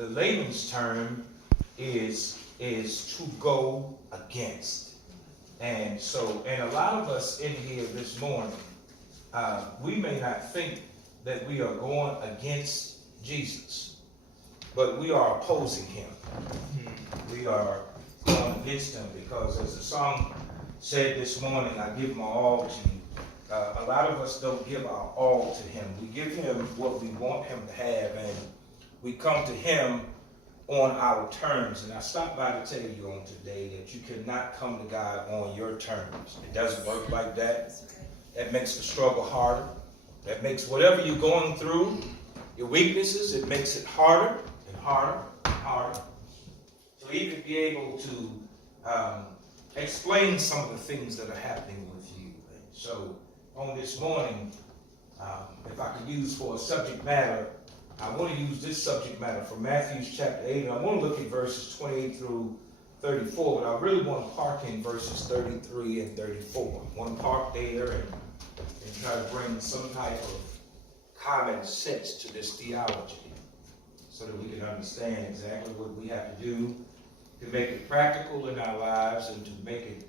the layman's term is to go against. And a lot of us in here this morning, we may not think that we are going against Jesus, but we are opposing him. We are going against him because, as the song said this morning, I give my all to you. A lot of us don't give our all to him. We give him what we want him to have, and we come to him on our terms. And I stopped by to tell you on today that you cannot come to God on your terms. It doesn't work like that. That makes the struggle harder. That makes whatever you're going through, your weaknesses, it makes it harder and harder and harder. To even be able to explain some of the things that are happening with you. And so on this morning, if I could use for a subject matter, I want to use this subject matter from Matthew chapter 8. And I want to look at verses 28 through 34, but I really want to park in verses 33 and 34. I want to park there and try to bring some type of common sense to this theology so that we can understand exactly what we have to do to make it practical in our lives and to make it,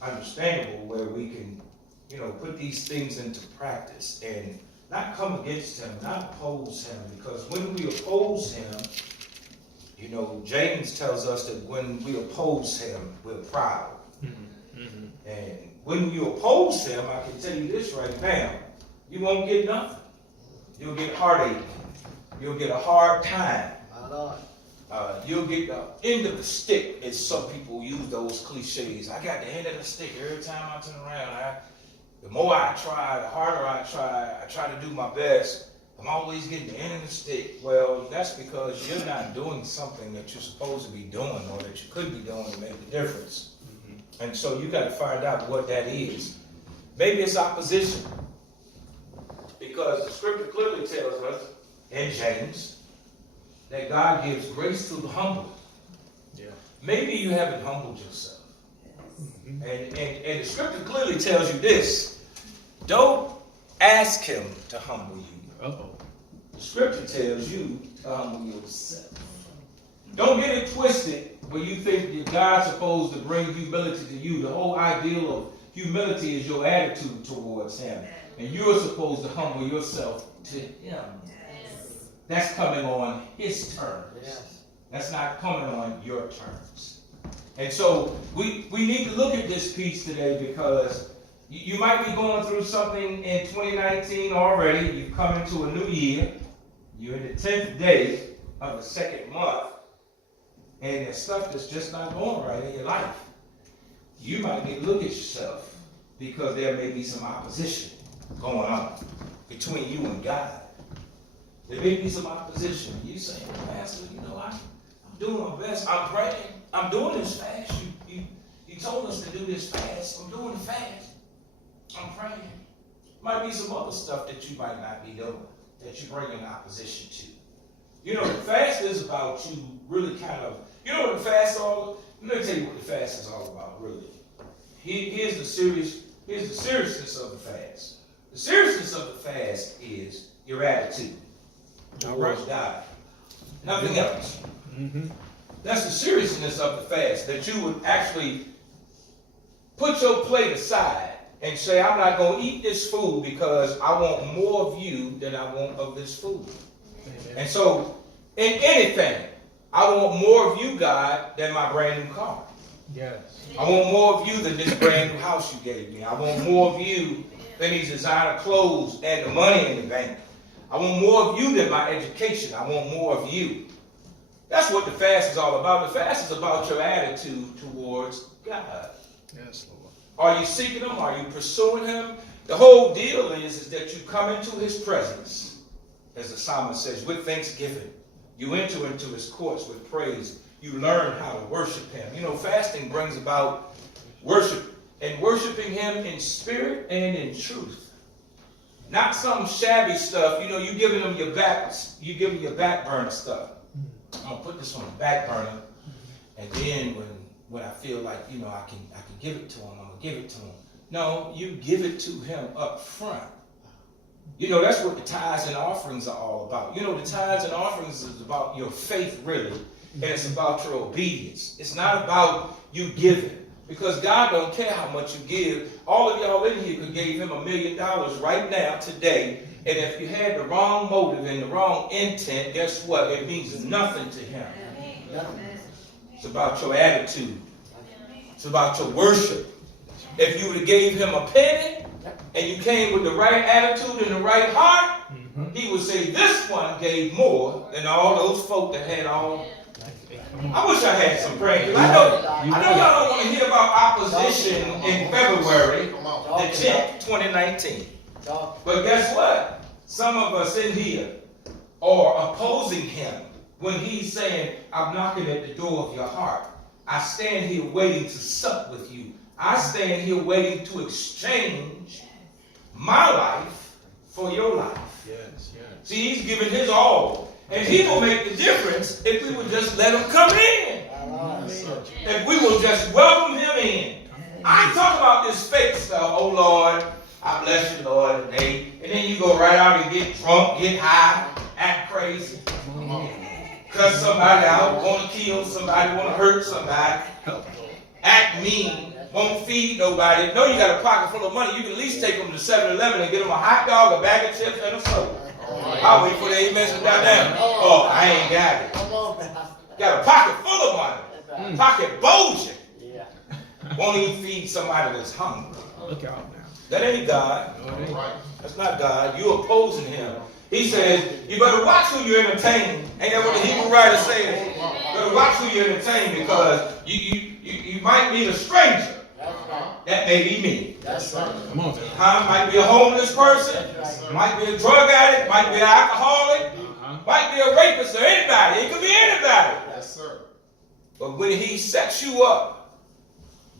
understandable where we can, put these things into practice and not come against him, not oppose him, because when we oppose him, James tells us that when we oppose him, we're proud. Mm-hmm. And when you oppose him, I can tell you this right now, you won't get nothing. You'll get heartache. You'll get a hard time. You'll get the end of the stick, as some people use those cliches. I got the end of the stick every time I turn around. The more I try, the harder I try to do my best. I'm always getting the end of the stick. Well, that's because you're not doing something that you're supposed to be doing or that you could be doing to make the difference. Mm-hmm. And so you got to find out what that is. Maybe it's opposition. Because the scripture clearly tells us in James that God gives grace to the humble. Yeah. Maybe you haven't humbled yourself. Mm-hmm. And the scripture clearly tells you this. Don't ask him to humble you. Uh-oh. The scripture tells you to humble yourself. Don't get it twisted where you think that God's supposed to bring humility to you. The whole ideal of humility is your attitude towards him. And you're supposed to humble yourself to him. Yes. That's coming on his terms. Yes. That's not coming on your terms. And so we need to look at this piece today because you might be going through something in 2019 already. You've come into a new year. You're in the 10th day of the second month. And there's stuff that's just not going right in your life. You might need to look at yourself because there may be some opposition going on between you and God. There may be some opposition. You say, Pastor, I'm doing my best. I'm praying. I'm doing this fast. You told us to do this fast. I'm doing the fast. I'm praying. Might be some other stuff that you might not be doing that you bring in opposition to. The fast is about you really kind of, what the fast all. Let me tell you what the fast is all about, really. Here's the seriousness of the fast. The seriousness of the fast is your attitude towards God. Nothing else. Mm-hmm. That's the seriousness of the fast, that you would actually put your plate aside and say, I'm not going to eat this food because I want more of you than I want of this food. Amen. And so, in anything, I want more of you, God, than my brand new car. Yes. I want more of you than this brand new house you gave me. I want more of you than these designer clothes and the money in the bank. I want more of you than my education. I want more of you. That's what the fast is all about. The fast is about your attitude towards God. Yes, Lord. Are you seeking him? Are you pursuing him? The whole deal is that you come into his presence, as the psalmist says, with thanksgiving. You enter into his courts with praise. You learn how to worship him. Fasting brings about worship, and worshiping him in spirit and in truth. Not some shabby stuff. You giving them your back burner stuff. I'm gonna put this on the back burner, and then when I feel like I can give it to him, I'm gonna give it to him. No, you give it to him up front. You know, that's what the tithes and offerings are all about. You know, the tithes and offerings is about your faith, really, and it's about your obedience. It's not about you giving, because God don't care how much you give. All of y'all in here could give him $1 million right now, today, and if you had the wrong motive and the wrong intent, guess what? It means nothing to him. It's about your attitude. It's about your worship. If you would have gave him a penny and you came with the right attitude and the right heart, he would say, this one gave more than all those folk that had all. I wish I had some praying. I know y'all don't want to hear about opposition in February the 10th, 2019. But guess what? Some of us in here are opposing him when he's saying, I'm knocking at the door of your heart. I stand here waiting to sup with you. I stand here waiting to exchange my life for your life. Yes, yes. See, he's giving his all. And he will make the difference if we would just let him come in. If we will just welcome him in. I ain't talking about this fake stuff. Oh, Lord, I bless you, Lord. And then you go right out and get drunk, get high, act crazy. Cuss somebody out, want to kill somebody, want to hurt somebody. Act mean, won't feed nobody. No, you got a pocket full of money. You can at least take them to 7-Eleven and get them a hot dog, a bag of chips, and a soda. I'll wait for the amen to die down. Oh, I ain't got it. Got a pocket full of money. Pocket bulging. Won't even feed somebody that's hungry. Look out now. That ain't God. That's not God. You opposing him. He says, you better watch who you entertain. Ain't that what the Hebrew writer said? You better watch who you entertain, because you might meet a stranger. That may be me. That's right. Come on, Might be a homeless person. Might be a drug addict. Might be an alcoholic. Might be a rapist, or anybody. It could be anybody. Yes, sir. But when he sets you up,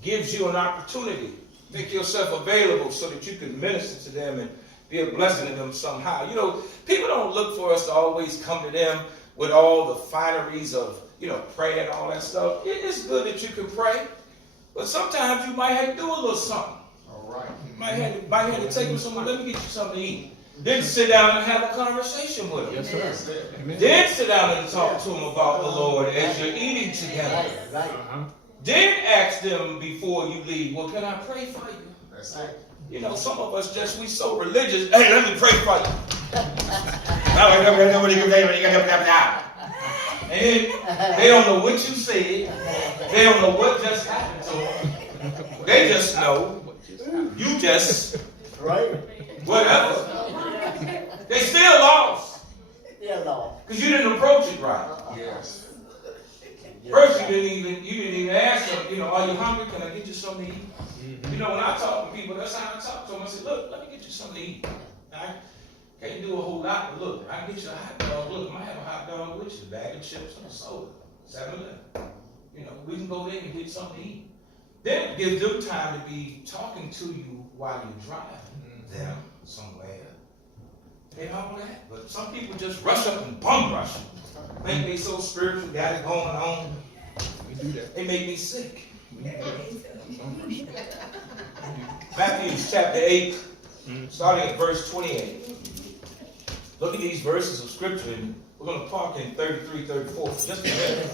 gives you an opportunity, make yourself available so that you can minister to them and be a blessing to them somehow. You know, people don't look for us to always come to them with all the fineries of, prayer and all that stuff. It's good that you can pray, but sometimes you might have to do a little something. All right. You might have to take them somewhere. Let me get you something to eat. Then sit down and have a conversation with them. Yes, sir. Then sit down and talk to them about the Lord as you're eating together. Then ask them before you leave, well, can I pray for you? That's it. Some of us we so religious. Hey, let me pray for you. And they don't know what you said. They don't know what just happened to them. They just know you just whatever. They still lost. Because you didn't approach it right. Yes. First, you didn't even ask them, are you hungry? Can I get you something to eat? When I talk to people, that's how I talk to them. I say, look, let me get you something to eat. I can't do a whole lot, but look, I can get you a hot dog. Look, I might have a hot dog with you, a bag of chips and a soda, 7-Eleven. We can go there and get something to eat. Then give them time to be talking to you while you're driving them somewhere. And all that. But some people just rush up and bum rush them. Think they so spiritual, got it going on. We do that. They make me sick. Matthew chapter 8, starting at verse 28. Look at these verses of scripture, and we're going to park in 33, 34 for just a minute.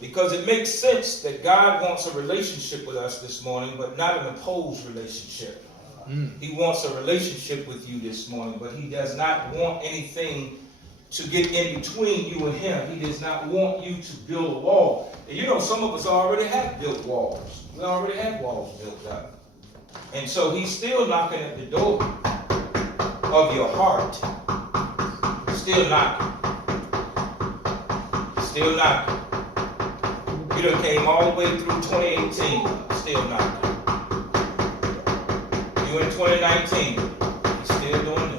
Because it makes sense that God wants a relationship with us this morning, but not an opposed relationship. He wants a relationship with you this morning, but he does not want anything to get in between you and him. He does not want you to build a wall. And some of us already have built walls. We already have walls built up. And so he's still knocking at the door of your heart. Still knocking. Still knocking. You done came all the way through 2018. Still knocking. You in 2019. He's still doing this.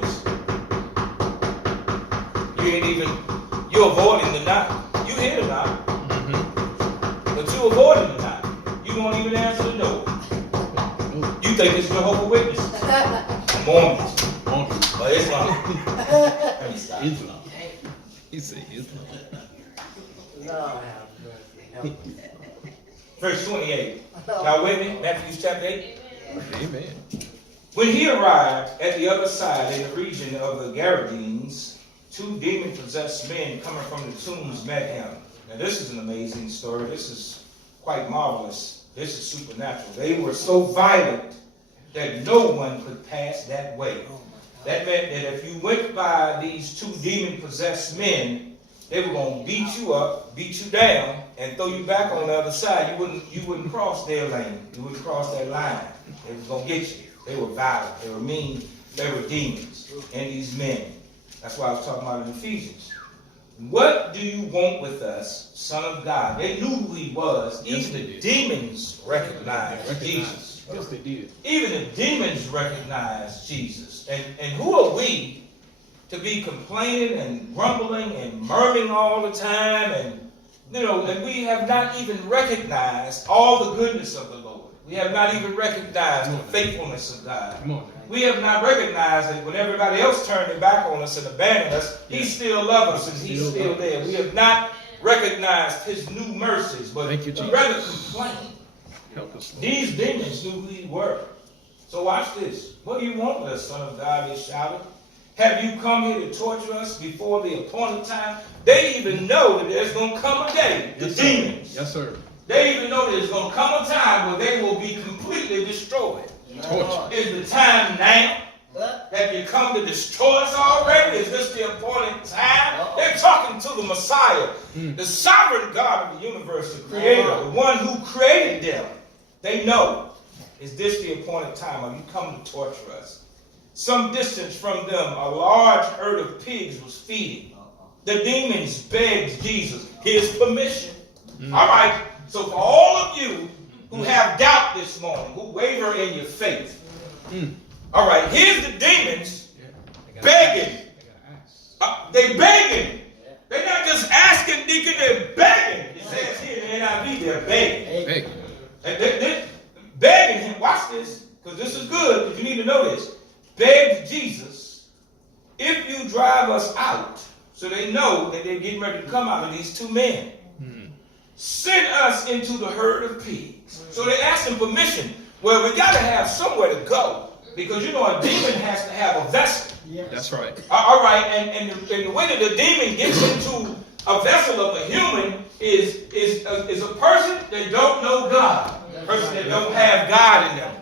You're avoiding the knock. You hear the knock. But you're avoiding the knock. You won't even answer the door. You think it's Jehovah's Witnesses. Mormons. But Islam. Islam. He said Islam. Verse 28. Y'all with me? Matthew chapter 8. Amen. When he arrived at the other side in the region of the Gadarenes, 2 demon-possessed men coming from the tombs met him. Now this is an amazing story. This is quite marvelous. This is supernatural. They were so violent that no one could pass that way. That meant that if you went by these 2 demon-possessed men, they were going to beat you up, beat you down, and throw you back on the other side. You wouldn't cross their lane. You wouldn't cross that line. They was going to get you. They were violent. They were mean. They were demons. And these men. That's why I was talking about in Ephesians. What do you want with us, Son of God? They knew who he was. Even the demons recognized Jesus. Yes, they did. Even the demons recognized Jesus. And who are we to be complaining and grumbling and murmuring all the time? And, and we have not even recognized all the goodness of the Lord. We have not even recognized the faithfulness of God. Come on, man. We have not recognized that when everybody else turned their back on us and abandoned us, he still loves us and he's still there. We have not recognized his new mercies, but rather complain. Help us, Lord. These demons knew who he were. So watch this. What do you want with us, Son of God? They shouted. Have you come here to torture us before the appointed time? They even know that there's going to come a day, the demons. Yes, sir. They even know there's going to come a time where they will be completely destroyed. Torture. Is the time now? Have you come to destroy us already? Is this the appointed time? They're talking to the Messiah, the sovereign God of the universe, the creator, the one who created them. They know. Is this the appointed time? Have you come to torture us? Some distance from them, a large herd of pigs was feeding. The demons begged Jesus his permission. All right, so for all of you who have doubt this morning, who waver in your faith, all right, here's the demons begging. They begging. They're not just asking, Deacon, they're begging. It says here in the NIV, they're begging. They're begging him. Watch this, because this is good, because you need to know this. Begged Jesus, if you drive us out, so they know that they're getting ready to come out of these 2 men. Send us into the herd of pigs. So they asked him permission. Well, we got to have somewhere to go. Because, a demon has to have a vessel. Yes. That's right. All right, and the way that the demon gets into a vessel of a human is a person that don't know God. A person that don't have God in them.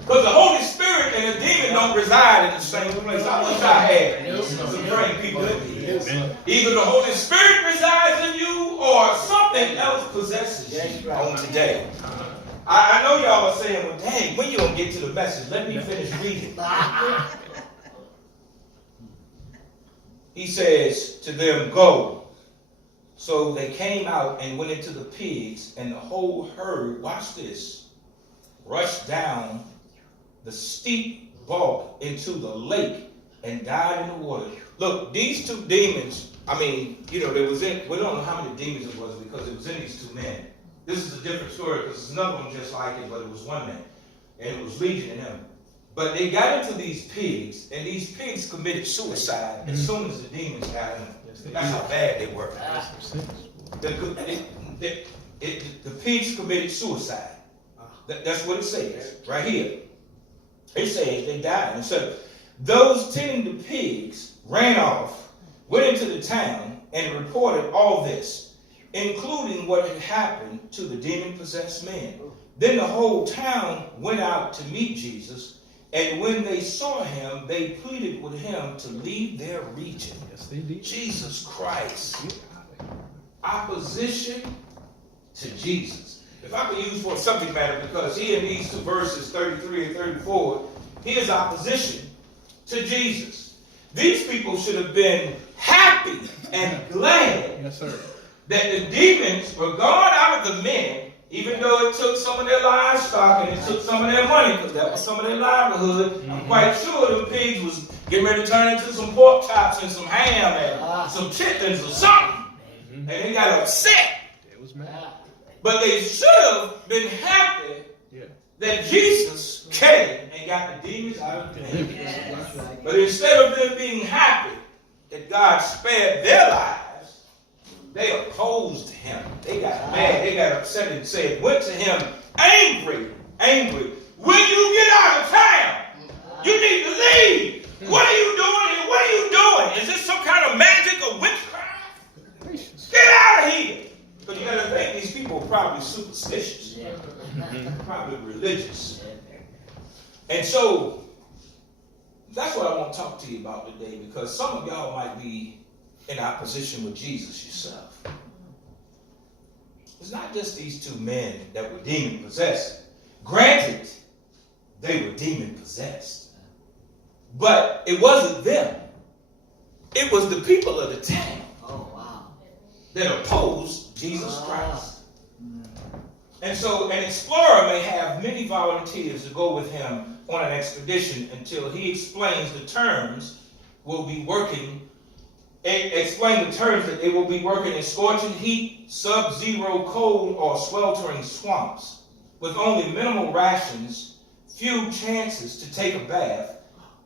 Because the Holy Spirit and the demon don't reside in the same place. I wish I had some praying people in here. Either the Holy Spirit resides in you or something else possesses you on today. I know y'all are saying, well, dang, when you going to get to the message? Let me finish reading. He says to them, go. So they came out and went into the pigs, and the whole herd, watch this, rushed down the steep bulk into the lake and died in the water. Look, these 2 demons, they was in, we don't know how many demons it was because it was in these 2 men. This is a different story because there's another one just like it, but it was 1 man. And it was legion in him. But they got into these pigs, and these pigs committed suicide as soon as the demons got in them. That's how bad they were. The pigs committed suicide. That's what it says right here. It says they died. And so those tending the pigs ran off, went into the town, and reported all this, including what had happened to the demon-possessed men. Then the whole town went out to meet Jesus, and when they saw him, they pleaded with him to leave their region. Yes, they did. Jesus Christ. Opposition to Jesus. If I could use for a subject matter, because here in these 2 verses, 33 and 34, here's opposition to Jesus. These people should have been happy and glad that the demons were gone out of the men, even though it took some of their livestock and it took some of their money, because that was some of their livelihood. I'm quite sure the pigs was getting ready to turn into some pork chops and some ham and some chitlins or something. And they got upset. It was mad. But they should have been happy that Jesus came and got the demons out of the men. But instead of them being happy that God spared their lives, they opposed him. They got mad. They got upset and said, went to him angry. when you get out of town, you need to leave. What are you doing here? What are you doing? Is this some kind of magic or witchcraft? Get out of here. But you got to think these people are probably superstitious, probably religious. And so that's what I want to talk to you about today, because some of y'all might be in opposition with Jesus yourself. It's not just these two men that were demon possessed. Granted, they were demon possessed. But it wasn't them. It was the people of the town that opposed Jesus Christ. And so an explorer may have many volunteers to go with him on an expedition until he explains the terms will be working. Explain the terms that they will be working in scorching heat, sub-zero cold, or sweltering swamps, with only minimal rations, few chances to take a bath,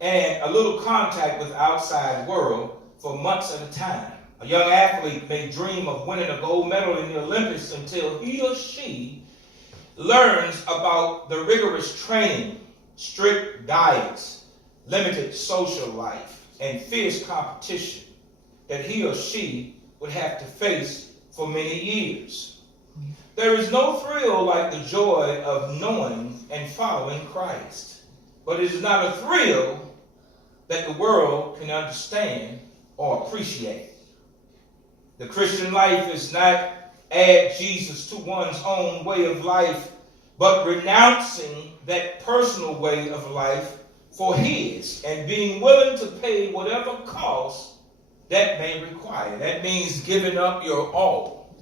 and a little contact with the outside world for months at a time. A young athlete may dream of winning a gold medal in the Olympics until he or she learns about the rigorous training, strict diets, limited social life, and fierce competition that he or she would have to face for many years. There is no thrill like the joy of knowing and following Christ, but it is not a thrill that the world can understand or appreciate. The Christian life is not add Jesus to one's own way of life, but renouncing that personal way of life for his and being willing to pay whatever cost that may require. That means giving up your all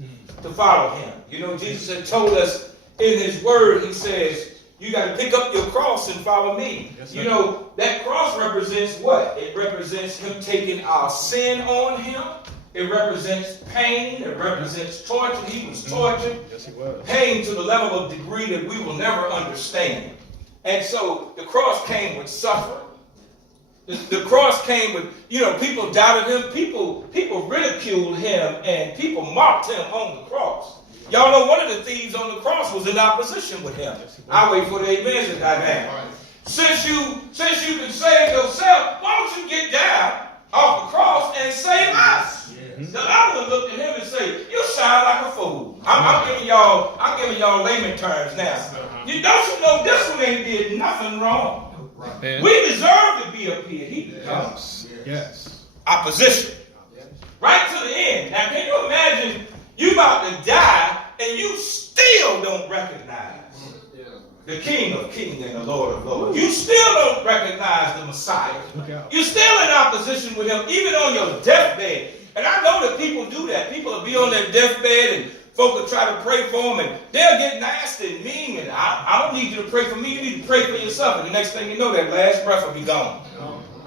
to follow him. You know, Jesus had told us in his word, he says, you got to pick up your cross and follow me. Yes, you know, that cross represents what? It represents him taking our sin on him. It represents pain. It represents torture. He was tortured. Yes, he was. Pain to the level of degree that we will never understand. And so the cross came with suffering. The cross came with, people doubted him. People ridiculed him, and people mocked him on the cross. Y'all know one of the thieves on the cross was in opposition with him. I wait for the amen to die down. Since you can save yourself, why don't you get down off the cross and save us? The other one looked at him and said, "You sound like a fool." I'm giving y'all layman terms now. Don't you know this one ain't did nothing wrong? We deserve to be up here. He becomes opposition. Right to the end. Now, can you imagine you about to die and you still don't recognize the King of Kings and the Lord of Lords? You still don't recognize the Messiah. You're still in opposition with him, even on your deathbed. And I know that people do that. People will be on their deathbed and folk will try to pray for them, and they'll get nasty and mean, and I don't need you to pray for me. You need to pray for yourself. And the next thing you know, that last breath will be gone.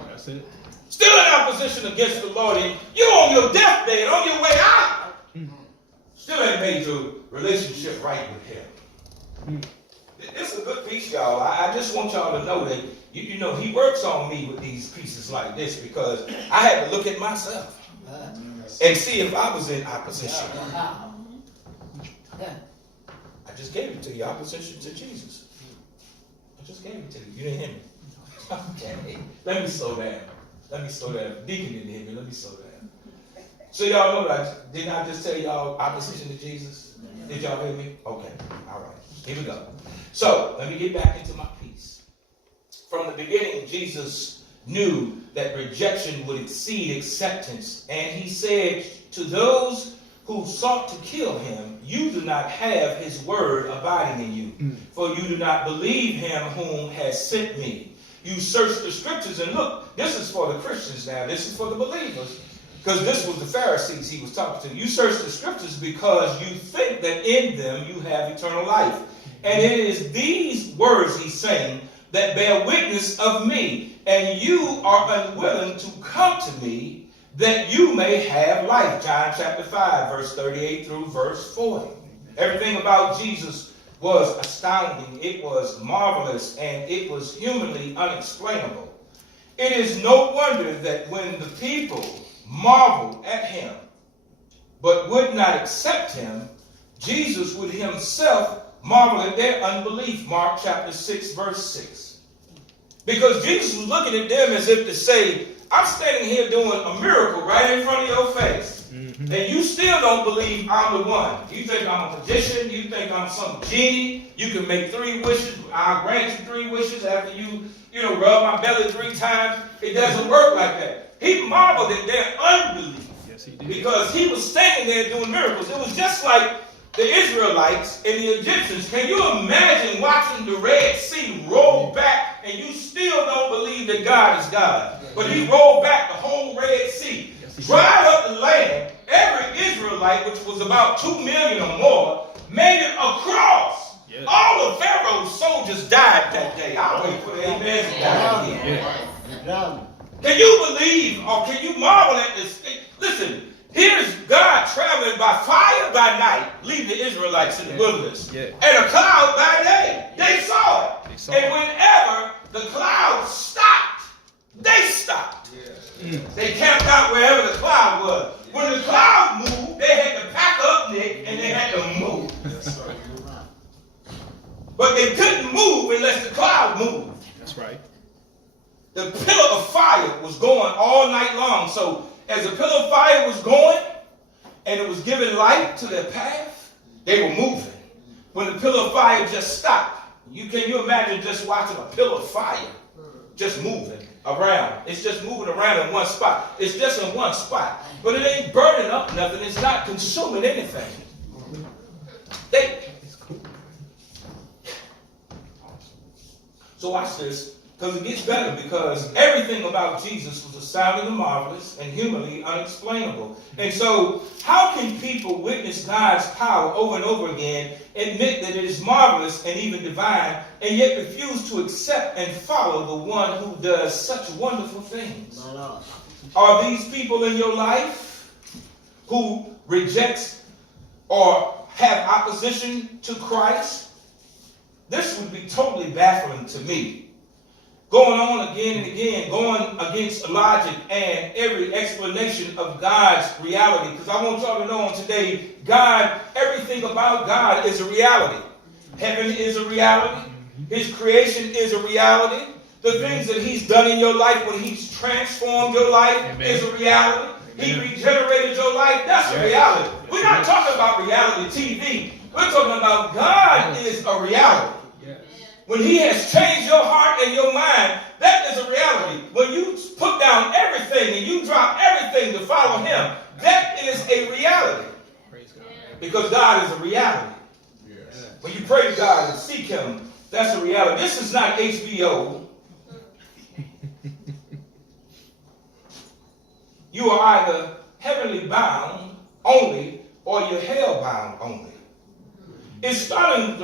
That's it. Still in opposition against the Lord. And you're on your deathbed, on your way out. Still ain't made your relationship right with him. It's a good piece, y'all. I just want y'all to know that, he works on me with these pieces like this because I had to look at myself and see if I was in opposition. I just gave it to you. Opposition to Jesus. I just gave it to you. You didn't hear me. Okay. Let me slow down. Deacon didn't hear me. Let me slow down. So y'all know that. Didn't I just tell y'all opposition to Jesus? Did y'all hear me? Okay. All right. Here we go. So let me get back into my piece. From the beginning, Jesus knew that rejection would exceed acceptance. And he said to those who sought to kill him, you do not have his word abiding in you, for you do not believe him whom has sent me. You search the scriptures, and look, this is for the Christians now, this is for the believers, because this was the Pharisees he was talking to. You search the scriptures because you think that in them you have eternal life. And it is these words he's saying that bear witness of me, and you are unwilling to come to me that you may have life. John chapter 5, verse 38 through verse 40. Everything about Jesus was astounding. It was marvelous, and it was humanly unexplainable. It is no wonder that when the people marveled at him, but would not accept him, Jesus would himself marvel at their unbelief. Mark chapter 6, verse 6. Because Jesus was looking at them as if to say, I'm standing here doing a miracle right in front of your face. Mm-hmm. And you still don't believe I'm the one. You think I'm a magician. You think I'm some genie. You can make 3 wishes. I'll grant you 3 wishes after you rub my belly 3 times. It doesn't work like that. He marveled at their unbelief. Yes, he did. Because he was standing there doing miracles. It was just like the Israelites and the Egyptians. Can you imagine watching the Red Sea roll back and you still don't believe that God is God? But he rolled back the whole Red Sea, dried up the land. Every Israelite, which was about 2 million or more, made it across. Yeah. All of Pharaoh's soldiers died that day. I'll wait for the amen to die again. Yeah. Can you believe or can you marvel at this? Listen, here's God traveling by fire by night, leading the Israelites in the wilderness, and a cloud by day. They saw it. And whenever the cloud stopped, they stopped. Yeah. They camped out wherever the cloud was. When the cloud moved, they had to pack up, Nick, and they had to move. But they couldn't move unless the cloud moved. That's right. The pillar of fire was going all night long. So as the pillar of fire was going, and it was giving light to their path, they were moving. When the pillar of fire just stopped, can you imagine just watching a pillar of fire just moving around? It's just moving around in one spot. It's just in one spot. But it ain't burning up nothing. It's not consuming anything. So watch this, because it gets better, because everything about Jesus was astounding, marvelous, and humanly unexplainable. And so how can people witness God's power over and over again, admit that it is marvelous and even divine, and yet refuse to accept and follow the one who does such wonderful things? Are these people in your life who reject or have opposition to Christ? This would be totally baffling to me. Going on again and again, going against logic and every explanation of God's reality. Because I want y'all to know on today, God, everything about God is a reality. Heaven is a reality. His creation is a reality. The things that he's done in your life when he's transformed your life is a reality. He regenerated your life. That's a reality. We're not talking about reality TV. We're talking about God is a reality. When he has changed your heart and your mind, that is a reality. When you put down everything and you drop everything to follow him, that is a reality. Because God is a reality. When you pray to God and seek him, that's a reality. This is not HBO. You are either heavenly bound only or you're hell bound only. It's startling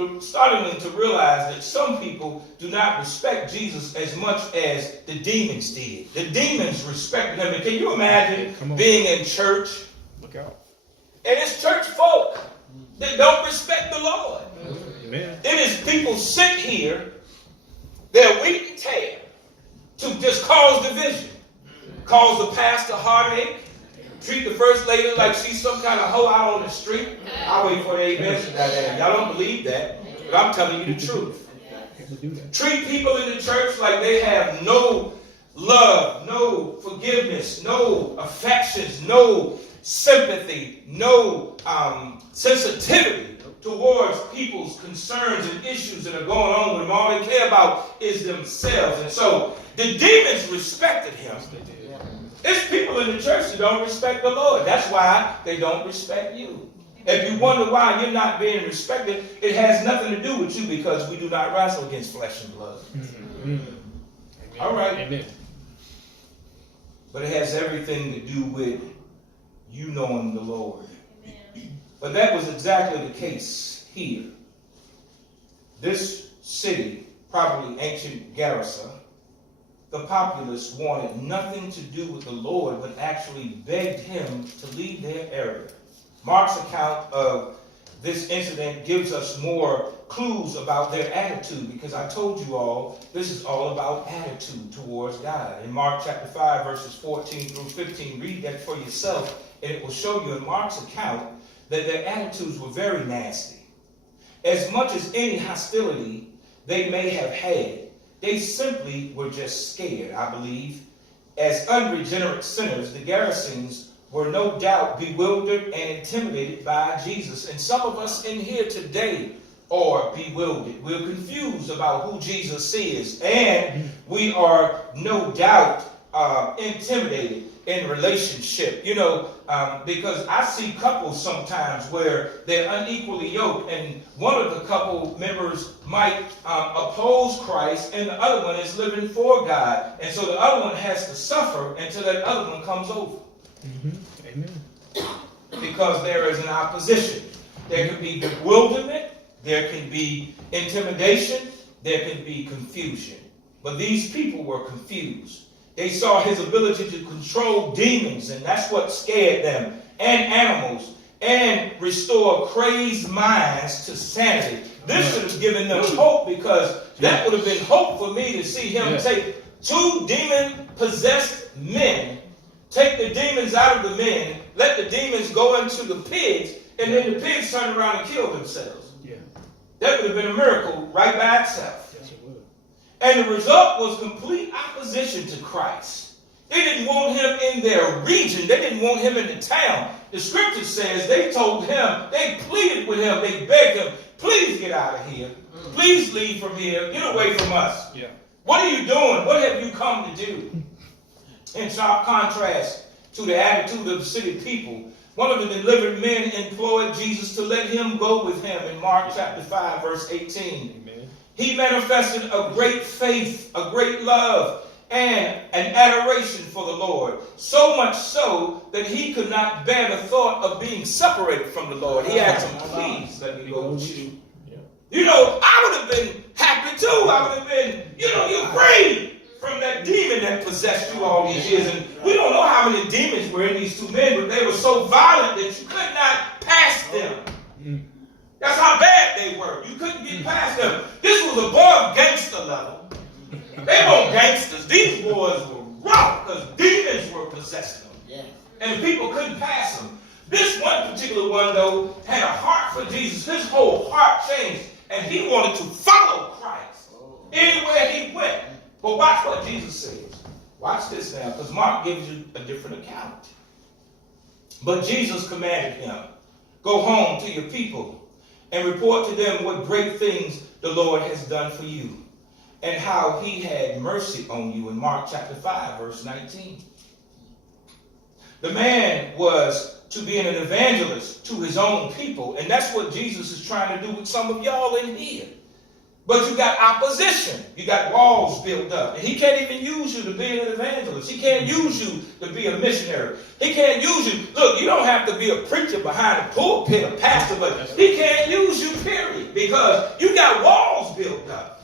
to realize that some people do not respect Jesus as much as the demons did. The demons respected him. And can you imagine being in church? Look out. And it's church folk that don't respect the Lord. Amen. It is people sit here, they're wheat and tear, to just cause division, cause the pastor heartache, treat the first lady like she's some kind of hoe out on the street. I'll wait for the amen. Y'all don't believe that, but I'm telling you the truth. Treat people in the church like they have no love, no forgiveness, no affections, no sympathy, no sensitivity towards people's concerns and issues that are going on with them. All they care about is themselves. And so the demons respected him. It's people in the church that don't respect the Lord. That's why they don't respect you. If you wonder why you're not being respected, it has nothing to do with you, because we do not wrestle against flesh and blood. Mm-hmm. All right. Amen. But it has everything to do with you knowing the Lord. Amen. But that was exactly the case here. This city, probably ancient Gerasa, the populace wanted nothing to do with the Lord, but actually begged him to leave their area. Mark's account of this incident gives us more clues about their attitude, because I told you all, this is all about attitude towards God. In Mark chapter 5, verses 14 through 15, read that for yourself, and it will show you in Mark's account that their attitudes were very nasty. as much as any hostility they may have had, they simply were just scared, I believe. As unregenerate sinners, the Gerasenes were no doubt bewildered and intimidated by Jesus. And some of us in here today are bewildered. We're confused about who Jesus is. And we are no doubt intimidated in relationship. You know, because I see couples sometimes where they're unequally yoked, and one of the couple members might oppose Christ, and the other one is living for God. And so the other one has to suffer until that other one comes over. Amen. Because there is an opposition. There can be bewilderment, there can be intimidation, there can be confusion. But these people were confused. They saw his ability to control demons, and that's what scared them, and animals, and restore crazed minds to sanity. This should have given them hope, because that would have been hope for me to see him take 2 demon-possessed men, take the demons out of the men, let the demons go into the pigs, and then the pigs turn around and kill themselves. Yeah. That would have been a miracle right by itself. Yes, it would. And the result was complete opposition to Christ. They didn't want him in their region. They didn't want him in the town. The scripture says they told him, they pleaded with him, they begged him, please get out of here. Please leave from here. Get away from us. Yeah. What are you doing? What have you come to do? In sharp contrast to the attitude of the city people, one of the delivered men implored Jesus to let him go with him in Mark chapter 5, verse 18. Amen. He manifested a great faith, a great love, and an adoration for the Lord. So much so that he could not bear the thought of being separated from the Lord. He asked him, please let me go with you. Yeah. You know, I would have been happy too. I would have been, you're free from that demon that possessed you all these years. And we don't know how many demons were in these 2 men, but they were so violent that you could not pass them. That's how bad they were. You couldn't get past them. This was above gangster level. They weren't gangsters. These boys were rough because demons were possessing them. Yeah. And the people couldn't pass them. This one particular one, though, had a heart for Jesus. His whole heart changed, and he wanted to follow Christ anywhere he went. But watch what Jesus says. Watch this now, because Mark gives you a different account. But Jesus commanded him, go home to your people and report to them what great things the Lord has done for you, and how he had mercy on you in Mark chapter 5, verse 19. The man was to be an evangelist to his own people, and that's what Jesus is trying to do with some of y'all in here. But you got opposition. You got walls built up. And he can't even use you to be an evangelist. He can't use you to be a missionary. He can't use you. Look, you don't have to be a preacher behind a pulpit, a pastor, but he can't use you, period. Because you got walls built up.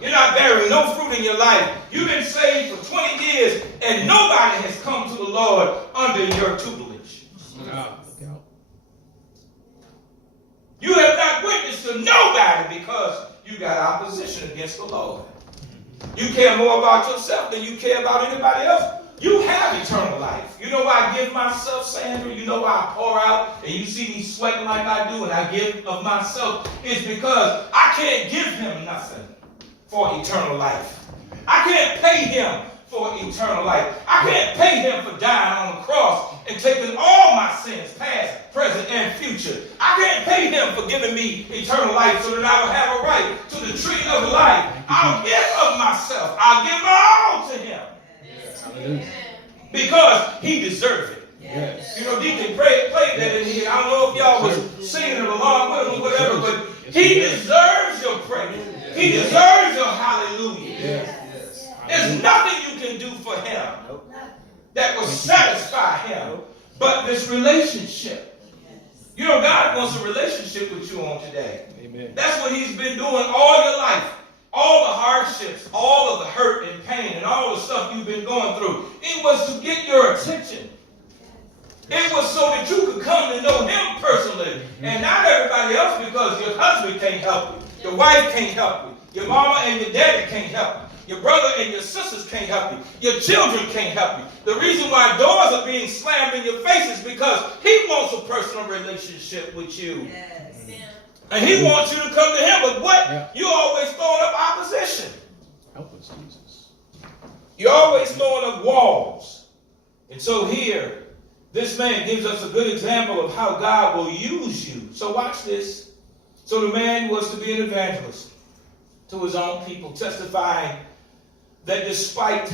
You're not bearing no fruit in your life. You've been saved for 20 years, and nobody has come to the Lord under your tutelage. You have not witnessed to nobody because you got opposition against the Lord. You care more about yourself than you care about anybody else. You have eternal life. You know why I give myself, Sandra? You know why I pour out and you see me sweating like I do and I give of myself? It's because I can't give him nothing for eternal life. I can't pay him for eternal life. I can't pay him for dying on the cross and taking all my sins, past, present, and future. I can't pay him for giving me eternal life so that I will have a right to the tree of life. I'll give of myself. I'll give all to him. Yes. Because he deserves it. Yes. You know, Deacon played that in here. I don't know if y'all was singing it along with him or whatever, but he deserves your praise. He deserves your hallelujah. Yes. There's nothing you can do for him that will satisfy him but this relationship. You know, God wants a relationship with you on today. Amen. That's what he's been doing all your life. All the hardships, all of the hurt and pain, and all the stuff you've been going through. It was to get your attention. It was so that you could come to know him personally. And not everybody else, because your husband can't help you. Your wife can't help you. Your mama and your daddy can't help you. Your brother and your sisters can't help you. Your children can't help you. The reason why doors are being slammed in your face is because he wants a personal relationship with you. Yes. And he wants you to come to him. But what? Yeah. You're always throwing up opposition. Help us, Jesus. You're always throwing up walls. And so here, this man gives us a good example of how God will use you. So watch this. So the man was to be an evangelist to his own people, testifying that despite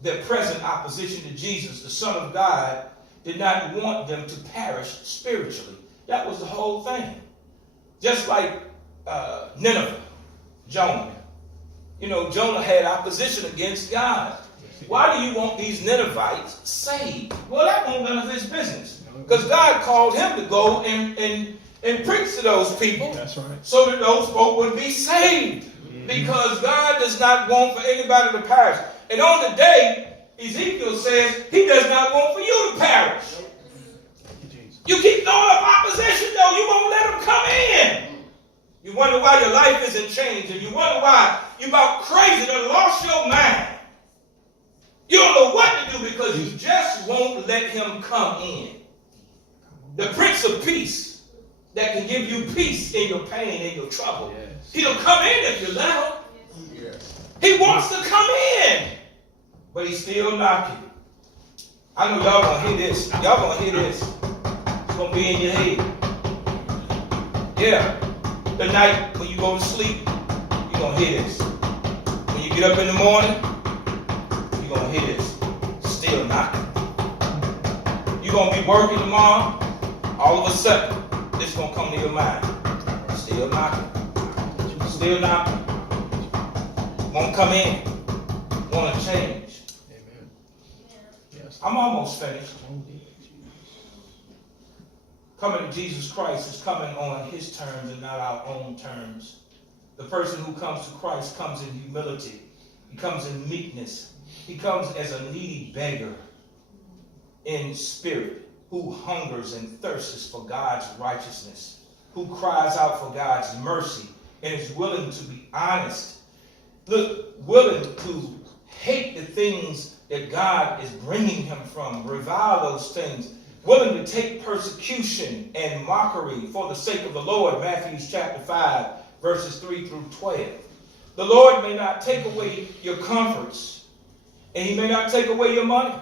their present opposition to Jesus, the Son of God did not want them to perish spiritually. That was the whole thing. Just like Nineveh, Jonah. You know, Jonah had opposition against God. Why do you want these Ninevites saved? Well, that won't none of his business. Because God called him to go and preach to those people. That's right. So that those folk would be saved. Because God does not want for anybody to perish. And on the day, Ezekiel says, he does not want for you to perish. You keep throwing up opposition, though. You won't let them come in. You wonder why your life isn't changed. And you wonder why you're about crazy and lost your mind. You don't know what to do because you just won't let him come in. The Prince of Peace that can give you peace in your pain, in your trouble. Yes. He'll come in if you let him. Yes. He wants to come in. But he's still knocking. I know y'all gonna hear this. Y'all gonna hear this. It's gonna be in your head. Yeah. The night when you go to sleep, you're gonna hear this. When you get up in the morning, you're gonna hear this. Still knocking. You're gonna be working tomorrow, all of a sudden, this is gonna come to your mind. Still knocking. Still knocking. Won't come in. Wanna change. Amen. Yes. I'm almost finished. Coming to Jesus Christ is coming on his terms and not our own terms. The person who comes to Christ comes in humility. He comes in meekness. He comes as a needy beggar in spirit, who hungers and thirsts for God's righteousness, who cries out for God's mercy and is willing to be honest. Look, willing to hate the things that God is bringing him from, revile those things, willing to take persecution and mockery for the sake of the Lord, Matthew chapter 5, verses 3 through 12. The Lord may not take away your comforts, and he may not take away your money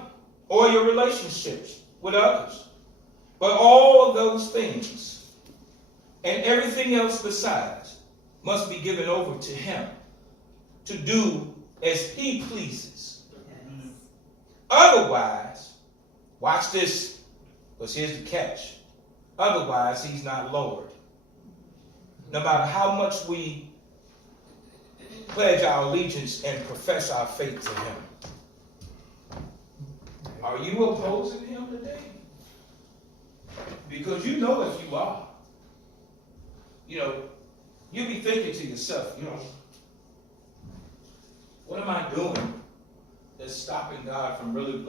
or your relationships with others. But all of those things and everything else besides must be given over to him to do as he pleases. Otherwise, watch this, because here's the catch. Otherwise, he's not Lord. No matter how much we pledge our allegiance and profess our faith to him. Are you opposing him today? Because you know if you are, you'll be thinking to yourself, what am I doing that's stopping God from really blessing